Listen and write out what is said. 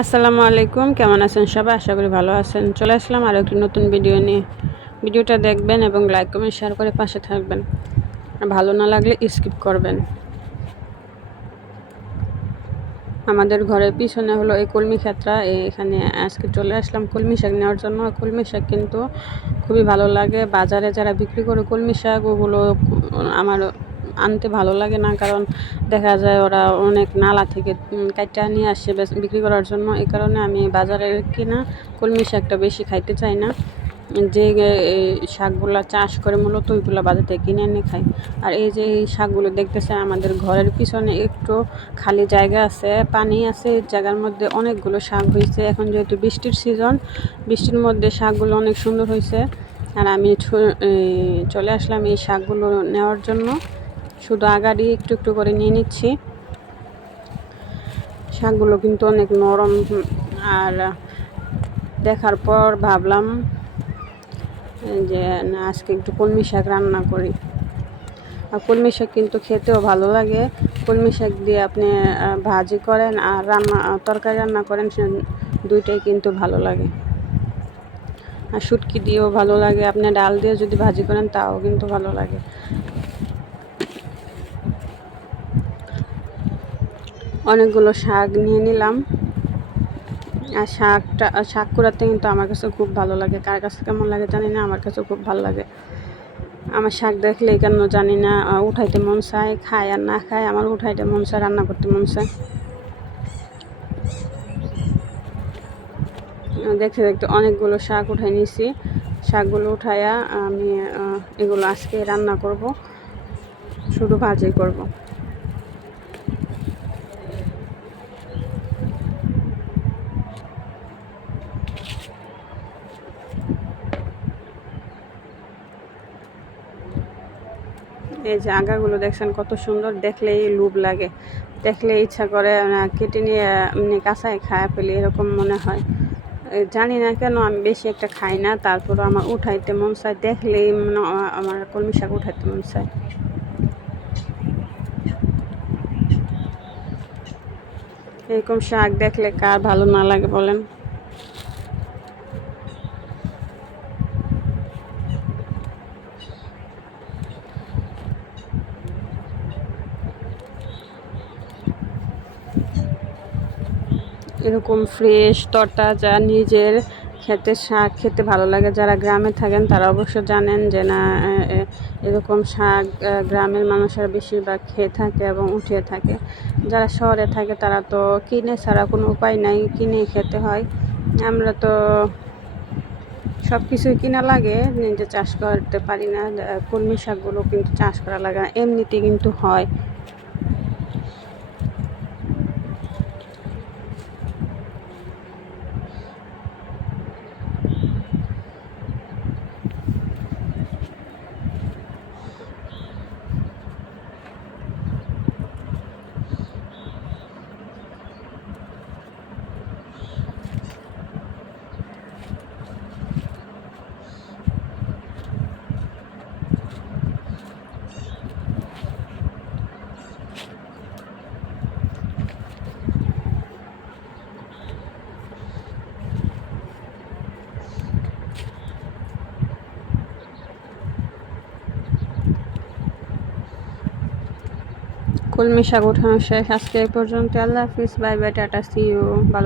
আসসালামু আলাইকুম, কেমন আছেন সবাই? আশা করি ভালো আছেন। চলে আসলাম আরও একটি নতুন ভিডিও নিয়ে। ভিডিওটা দেখবেন এবং লাইক কমেন্ট শেয়ার করে পাশে থাকবেন। ভালো না লাগলে স্কিপ করবেন। আমাদের ঘরের পিছনে হলো এই কলমি ক্ষেত্রা এখানে আজকে চলে আসলাম কলমি শাক নেওয়ার জন্য। কলমি শাক কিন্তু খুবই ভালো লাগে। বাজারে যারা বিক্রি করে কলমি শাক, ওগুলো আমার আনতে ভালো লাগে না, কারণ দেখা যায় ওরা অনেক নালা থেকে কাইটা নিয়ে আসে বিক্রি করার জন্য। এই কারণে আমি বাজারের কিনা কলমি শাকটা বেশি খাইতে চাই না। যে শাকগুলো চাষ করে মূলত ওইগুলো বাজার থেকে কিনে এনে খাই। আর এই যে, এই শাকগুলো দেখতেছে আমাদের ঘরের পিছনে একটু খালি জায়গা আছে, পানি আছে, এই জায়গার মধ্যে অনেকগুলো শাক হয়েছে এখন যেহেতু বৃষ্টির সিজন, বৃষ্টির মধ্যে শাকগুলো অনেক সুন্দর হয়েছে আর আমি চলে আসলাম এই শাকগুলো নেওয়ার জন্য। শুধু আগাড়ি একটু একটু করে নিয়ে নিচ্ছি। শাকগুলো কিন্তু অনেক নরম আর দেখার পর ভাবলাম যে আজকে একটু কলমি শাক রান্না করি। আর কলমি শাক কিন্তু খেতেও ভালো লাগে। কলমি শাক দিয়ে আপনি ভাজি করেন আর রান্না, তরকারি রান্না করেন, সে দুইটাই কিন্তু ভালো লাগে। আর শুটকি দিয়েও ভালো লাগে। আপনি ডাল দিয়ে যদি ভাজি করেন, তাও কিন্তু ভালো লাগে। অনেকগুলো শাক নিয়ে নিলাম। আর শাকটা শাক কুড়াতে কিন্তু আমার কাছে খুব ভালো লাগে। কার কাছে কেমন লাগে জানি না, আমার কাছে খুব ভালো লাগে। আমার শাক দেখলে কেন জানি না উঠাইতে মন চায়, খায় আর না খায়, আমার উঠাইতে মন চায়, রান্না করতে মন চায়। দেখতে দেখতে অনেকগুলো শাক উঠাই নিয়েছি। শাকগুলো উঠাইয়া আমি এগুলো আজকে রান্না করব। শুধু ভাজি করব। এই যে আগাগুলো দেখছেন, কত সুন্দর দেখলেই লুভ লাগে। দেখলে ইচ্ছা করে কেটে নিয়ে, এমনি কাঁচায় খায় ফেলি, এরকম মনে হয়। জানি না কেন আমি বেশি একটা খাই না তারপর আমার উঠাইতে মন চায়, দেখলেই আমার কলমি শাক উঠাইতে মন চায়। এরকম শাক দেখলে কার ভালো না লাগে বলেন? এরকম ফ্রেশ তরতাজা নিজের খেতে শাক খেতে ভালো লাগে। যারা গ্রামে থাকেন, তারা অবশ্য জানেন যে না এরকম শাক গ্রামের মানুষেরা বেশিরভাগ খেয়ে থাকে এবং উঠিয়ে থাকে। যারা শহরে থাকে, তারা তো কিনে ছাড়া কোনো উপায় নাই, কিনে খেতে হয়। আমরা তো সব কিছুই কিনা লাগে, নিজে চাষ করতে পারি না। কলমি শাকগুলো কিন্তু চাষ করা লাগে এমনিতে কিন্তু হয়। কলমি শাক উঠানো শেষ। আজকে পর্যন্ত। আল্লাহ হাফিজ। Bye bye tata see you ভালো